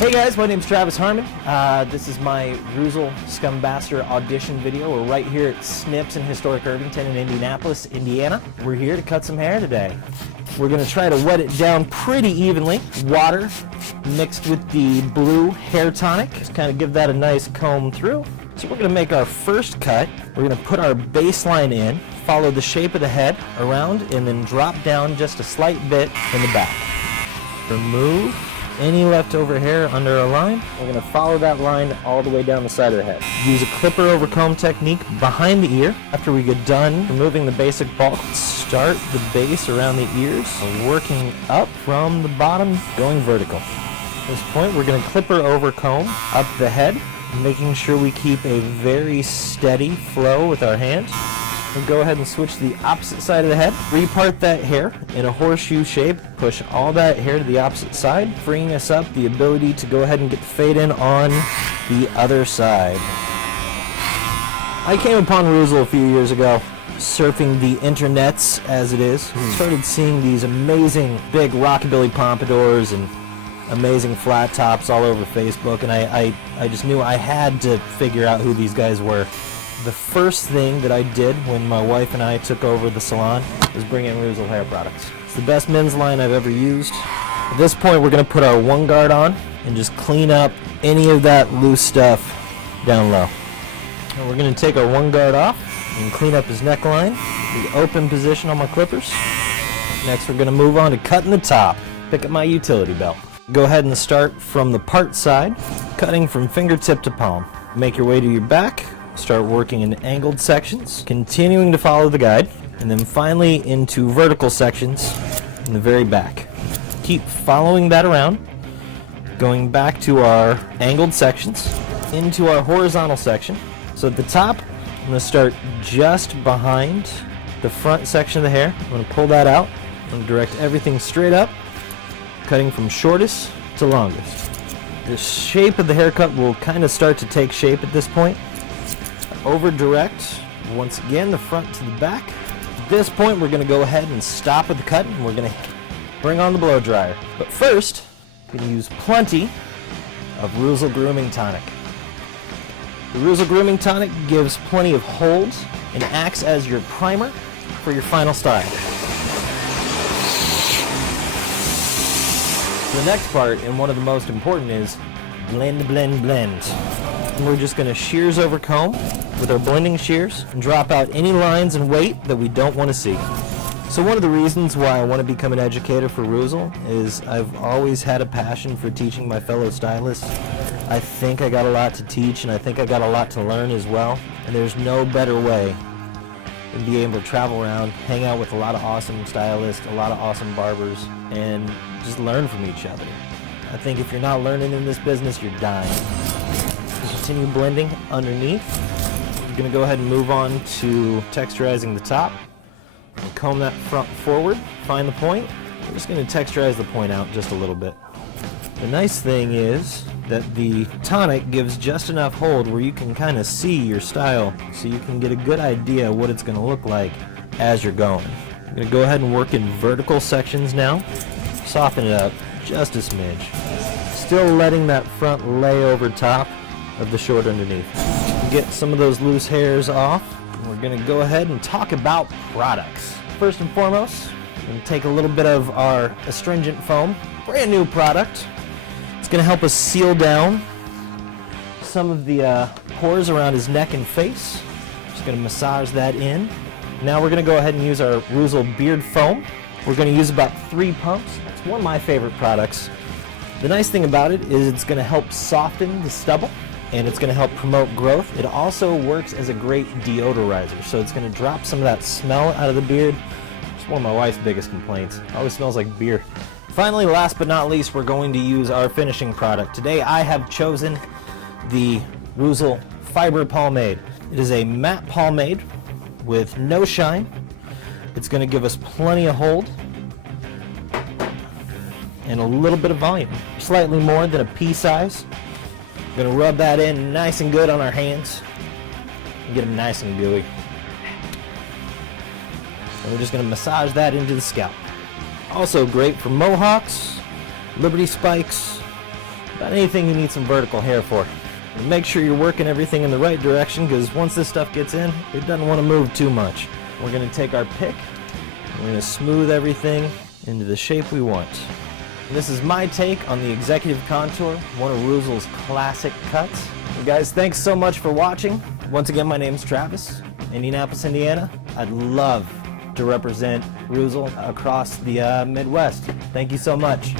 Hey guys, my name's Travis Harmon. This is my Reuzel Scumbassador audition video. We're right here at Snips in historic Irvington in Indianapolis, Indiana. We're here to cut some hair today. We're going to try to wet it down pretty evenly. Water mixed with the blue hair tonic. Just kind of give that a nice comb through. So we're going to make our first cut. We're going to put our baseline in, follow the shape of the head around, and then drop down just a slight bit in the back. Remove any leftover hair under a line. We're going to follow that line all the way down the side of the head. Use a clipper over comb technique behind the ear. After we get done removing the basic bulk, start the base around the ears, working up from the bottom, going vertical. At this point, we're going to clipper over comb up the head, making sure we keep a very steady flow with our hands. We'll go ahead and switch to the opposite side of the head. Repart that hair in a horseshoe shape. Push all that hair to the opposite side, freeing us up the ability to go ahead and get the fade in on the other side. I came upon Reuzel a few years ago, surfing the internets as it is. Started seeing these amazing big rockabilly pompadours and amazing flat tops all over Facebook, and I just knew I had to figure out who these guys were. The first thing that I did when my wife and I took over the salon was bring in Reuzel hair products. It's the best men's line I've ever used. At this point, we're going to put our one guard on and just clean up any of that loose stuff down low. And we're going to take our one guard off and clean up his neckline, the open position on my clippers. Next, we're going to move on to cutting the top. Pick up my utility belt. Go ahead and start from the part side, cutting from fingertip to palm. Make your way to your back. Start working in angled sections, continuing to follow the guide, and then finally into vertical sections in the very back. Keep following that around, going back to our angled sections, into our horizontal section. So at the top, I'm going to start just behind the front section of the hair. I'm going to pull that out. I'm going to direct everything straight up, cutting from shortest to longest. The shape of the haircut will kind of start to take shape at this point. Over direct, once again, the front to the back. At this point, we're going to go ahead and stop with the cut, and we're going to bring on the blow dryer. But first, we're going to use plenty of Reuzel Grooming Tonic. The Reuzel Grooming Tonic gives plenty of hold and acts as your primer for your final style. The next part, and one of the most important, is blend, blend, blend. And we're just going to shears over comb with our blending shears and drop out any lines and weight that we don't want to see. So one of the reasons why I want to become an educator for Reuzel is I've always had a passion for teaching my fellow stylists. I think I got a lot to teach, and I think I got a lot to learn as well. And there's no better way than be able to travel around, hang out with a lot of awesome stylists, a lot of awesome barbers, and just learn from each other. I think if you're not learning in this business, you're dying. Continue blending underneath. We're going to go ahead and move on to texturizing the top. And comb that front forward, find the point. We're just going to texturize the point out just a little bit. The nice thing is that the tonic gives just enough hold where you can kind of see your style, so you can get a good idea of what it's going to look like as you're going. I'm going to go ahead and work in vertical sections now. Soften it up just a smidge. Still letting that front lay over top of the short underneath. Get some of those loose hairs off. We're going to go ahead and talk about products. First and foremost, we're going to take a little bit of our astringent foam, brand new product. It's going to help us seal down some of the pores around his neck and face. Just going to massage that in. Now we're going to go ahead and use our Reuzel beard foam. We're going to use about 3 pumps. It's one of my favorite products. The nice thing about it is it's going to help soften the stubble, and it's going to help promote growth. It also works as a great deodorizer, so it's going to drop some of that smell out of the beard. It's one of my wife's biggest complaints. It always smells like beer. Finally, last but not least, we're going to use our finishing product. Today I have chosen the Reuzel Fiber Pomade. It is a matte pomade with no shine. It's going to give us plenty of hold and a little bit of volume, slightly more than a pea size. We're going to rub that in nice and good on our hands and get them nice and gooey. And we're just going to massage that into the scalp. Also great for mohawks, Liberty spikes, about anything you need some vertical hair for. And make sure you're working everything in the right direction, because once this stuff gets in, it doesn't want to move too much. We're going to take our pick, we're going to smooth everything into the shape we want. And this is my take on the executive contour, one of Reuzel's classic cuts. And guys, thanks so much for watching. Once again, my name's Travis, Indianapolis, Indiana. I'd love to represent Reuzel across the Midwest. Thank you so much.